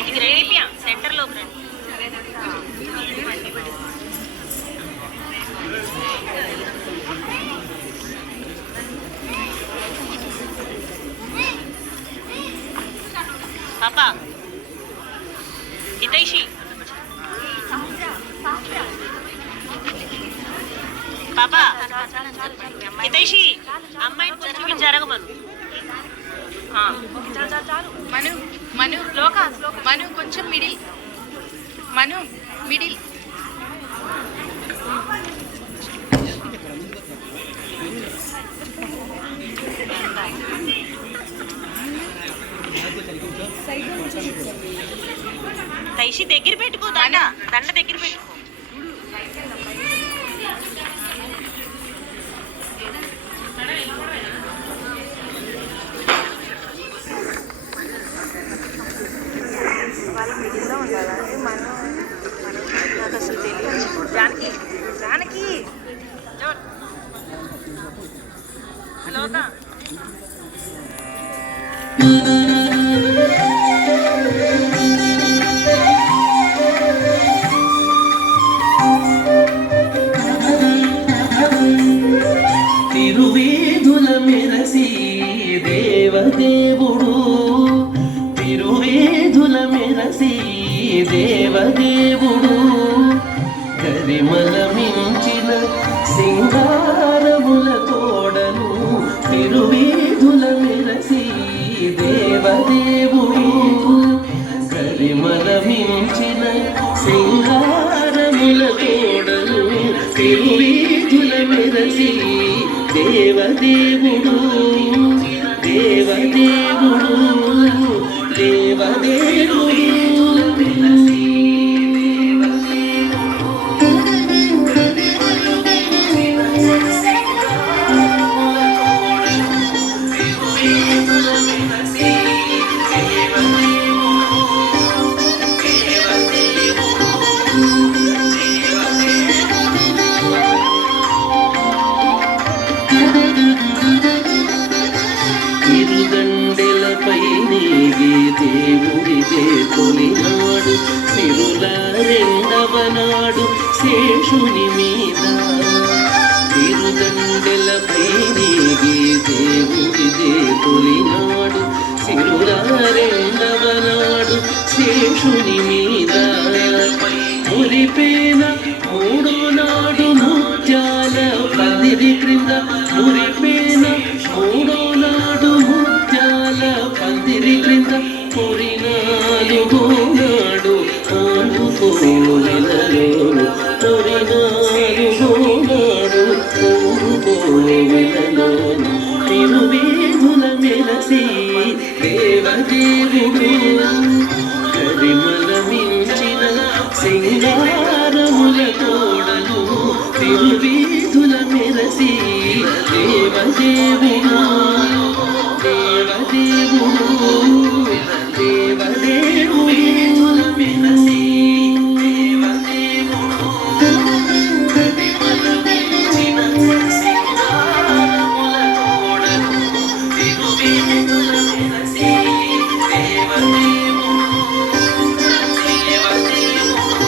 ఇది గ్రేడిపియా సెంటర్లో రండి. పాపా హితైషి పాపా హితైషి అమ్మాయిని కొంచెం జరగమను. మను మను మను కొంచెం మిడిల్ మను మిడిల్. తైషి దగ్గర పెట్టుకో, దండ దండ దగ్గర పెట్టుకో. నాకు అసలు తెలియదు. జానకి జానకి లోకా తిరువేధుల మెరసి దేవదేవుడు, తిరువేధుల మెరసి దేవదేవుడు, గరిమల మించిన సింగారముల తోడను, తిరువేధుల మెరసి దేవదేవుడు, గరిమల మించిన సింగారముల తోడను, తిరువేధుల మెరసి దేవదేవుడు దేవదేవుడు దేవదేవుడు. తిరుదండెలపై నీగి దేవుడిదే తొలినాడు, సిరుల రెండవ నాడు శేషుని మీద. తిరుదండెలపై నీగి దేవుడిదే తొలినాడు, సిరుల రెండవ నాడు శేషుని మీద. మురిపేన మూడో నాడు ముత్యాల పందిరి క్రింద, మురిపేన మూడో నాడు ముత్యాల పందిరి క్రింద, పొరినాలుగో నాడు కోవిలలో, పొరినాలుగో నాడు కోవిలలో, తిరువేధుల మెరసి దేవదేవుడు, గరిమల మించిన సింగారముల తోడను, తిరువేధుల మెరసి దేవదేవుడు దేవదేవుడు దేవదేవుల మెరసి దేవదేవుడు, గరిమల మించిన సింగారముల తోడను, తిరువేధుల మెరసి దేవదేవుడు దేవదేవుడు.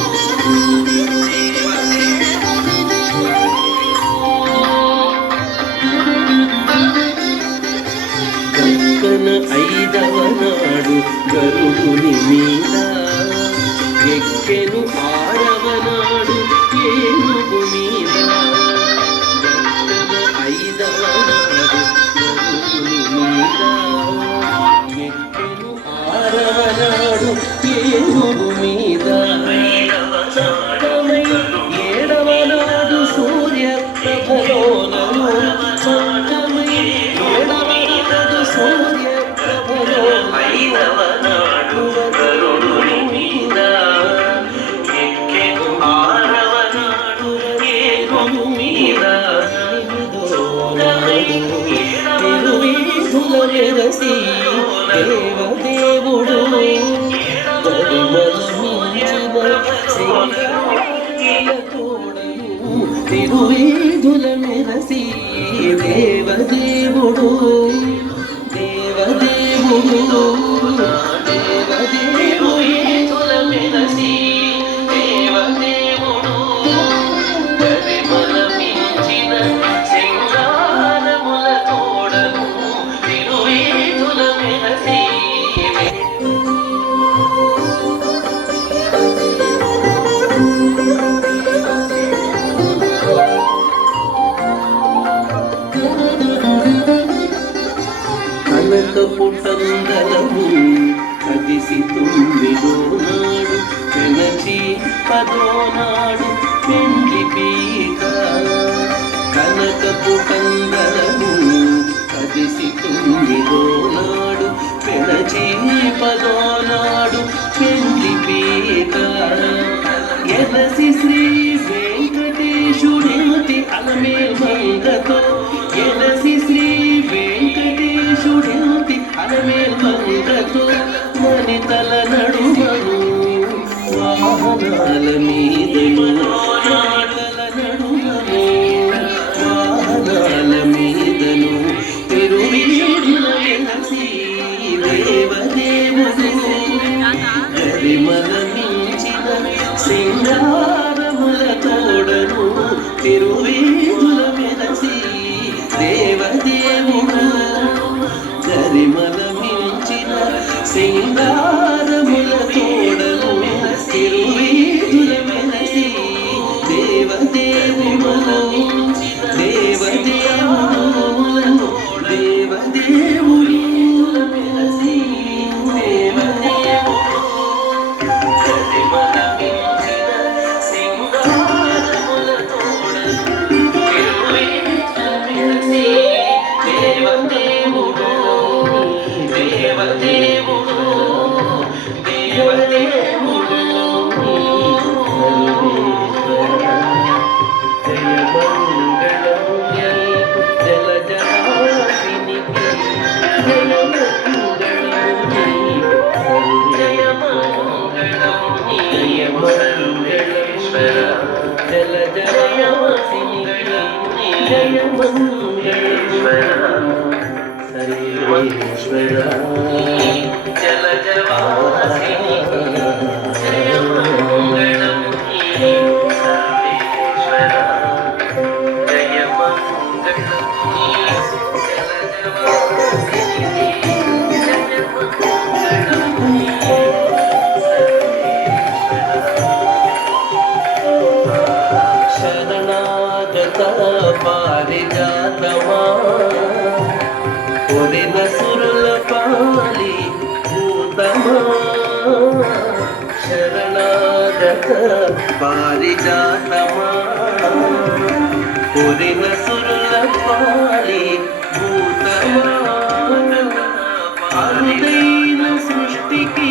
కలిసి తొమ్మిదో నాడు పెనచి పదో నాడు పెండ్లి పీట కనకపు కందరము కలిసి తొమ్మిదో నాడు పెనచి పదో నాడు పెండ్లి పీట ఎలసి శ్రీ వెంకటేశుడి అలమేల్ మంగతో ఎలసి శ్రీ వెంకటేశుడి అలమేల్ మంగతో మనితల నడుమను వాహనాల మీదను మనితల నడుమను వాహనాల మీదను తిరువీధుల వెలసి దేవదేవుడు గరిమల మించిన సింగారముల తోడను తిరువీధుల వెలసి దేవదేవుడు గరిమల మించిన సింగారముల తోడను తిరువీధుల వెలసి దేవదేవుడు దేవదేవుడు దేవదేవుడు వెలసి దేవదేవుడు గరిమల మించిన సింగారముల తోడను తిరువీధుల వెలసి దేవదేవుడు దేవదేవుడు దేవదేవుడు జలజాసినికి జయమంగళేశ్వర జలజాసినికి జయమంగళేశ్వర సర్వేశ్వర జలజవాసినికి జయమంగళం సర్వేశ్వర జయమంగళం జలజవాసినికి జయమంగళం శరణాగత పారిజాతమా కొరిన సురుల పాలి భూతమా శరణాగత పారిజాతమా కొరిన సురుల పాలి భూతమా అరుదైన సృష్టికి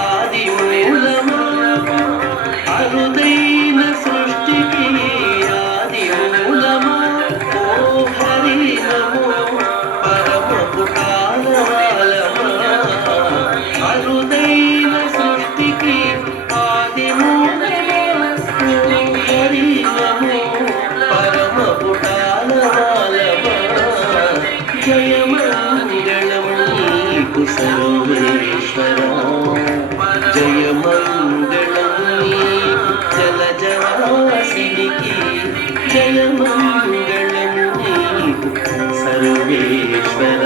ఆది మూలమా అరుదైన సృష్టికి ఆది మూలమా ఓ హరి నమో పరమ పుటాలమా అరుదైన సృష్టికి ఆది మూలమా హరి నమో పరమ పుటాలమా జయమంగళం నీకు సర్వేశ్వర జయమంగళం నీకు జలజవాసినికి జయమంగళం నీకు సర్వేశ్వర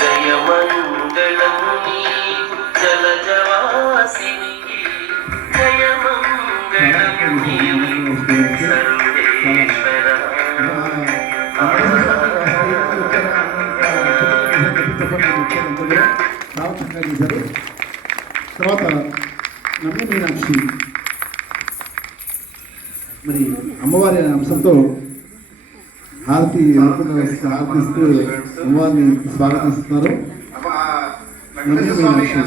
జయమంగళం నీకు జలజవాసినికి జయమంగళం నీకు సర్వేశ్వర తర్వాత నమ్మి మీనాక్షి మరి అమ్మవారి అనే అంశంతో హారతి హారతిస్తూ అమ్మవారిని స్వాగతిస్తున్నారు. నమ్మి మీనాక్షి